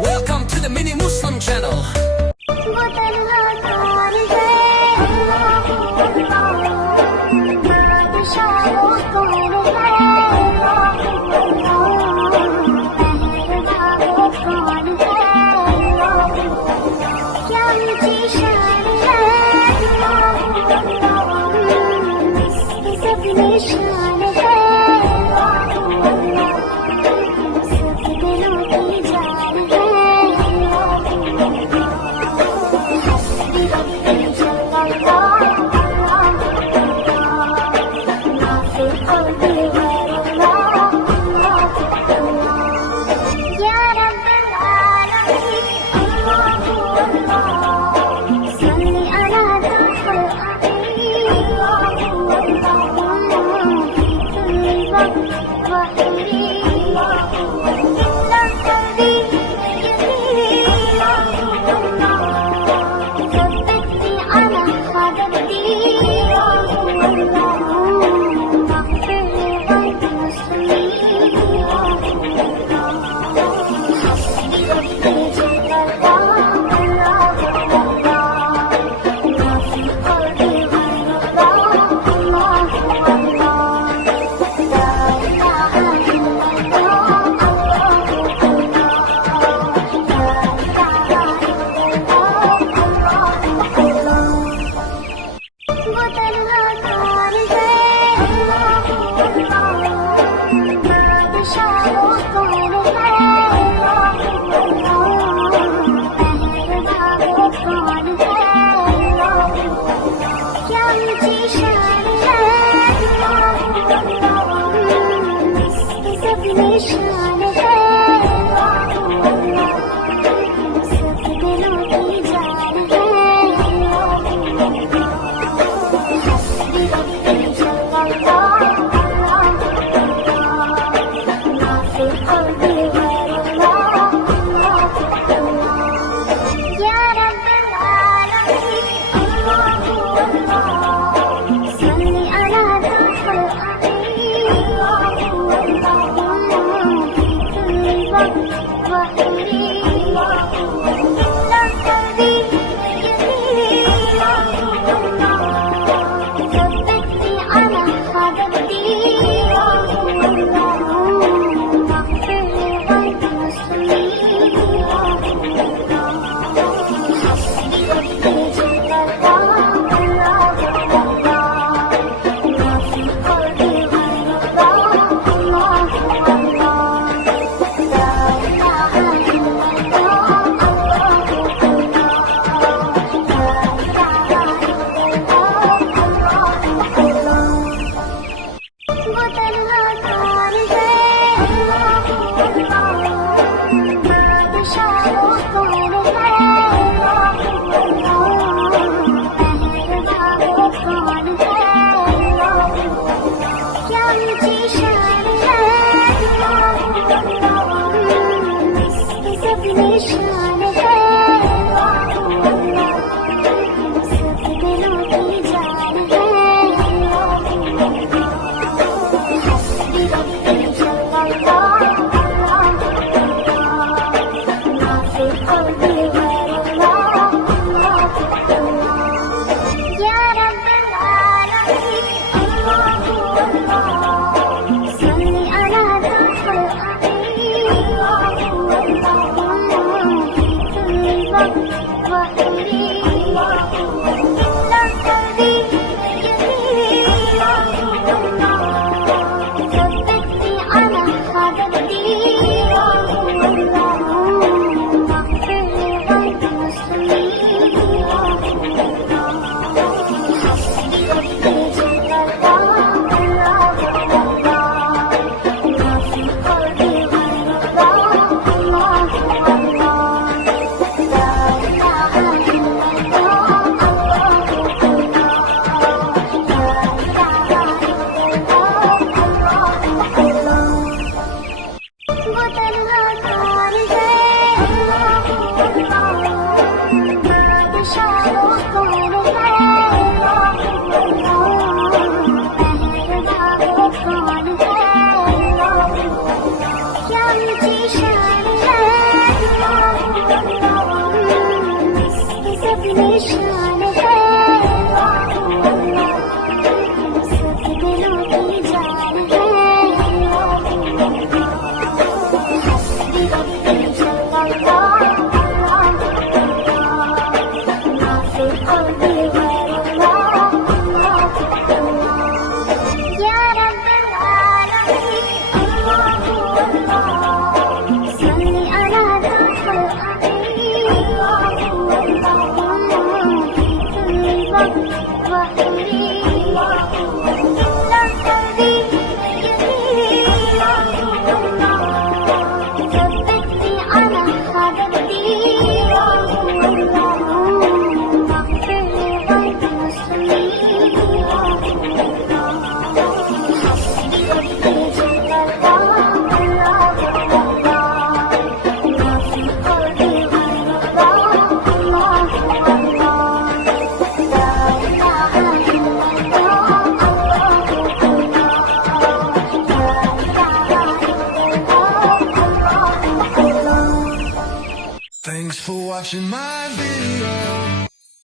Welcome to the Mini Muslim channel. वो तन्हा कौन है अल्लाह बादशाह वो कौन है पहलवा वो कौन है क्या ऊंची शान है इसकी सब निशान है सब दिलों की जान है निशान है सब दिलों की जान है हस्बी रब्बी जल्लल्लाह मा फी क़ल्बी गैरुल्लाह या रब्बल आलमीन सल्ली अला तुल निशान है सब दिलों की जान है हस्बी रब्बी जल्लल्लाह मा फी क़ल्बी गैरुल्लाह या रब्बल आलमीन सल्ली अला तुल शान है सब दिलों की जान है हस्बी रब्बी जल्लल्लाह माफी कौली गैरुल्लाह या रब्बल आलमीन सल्ली अला ताहल Thanks for watching my video.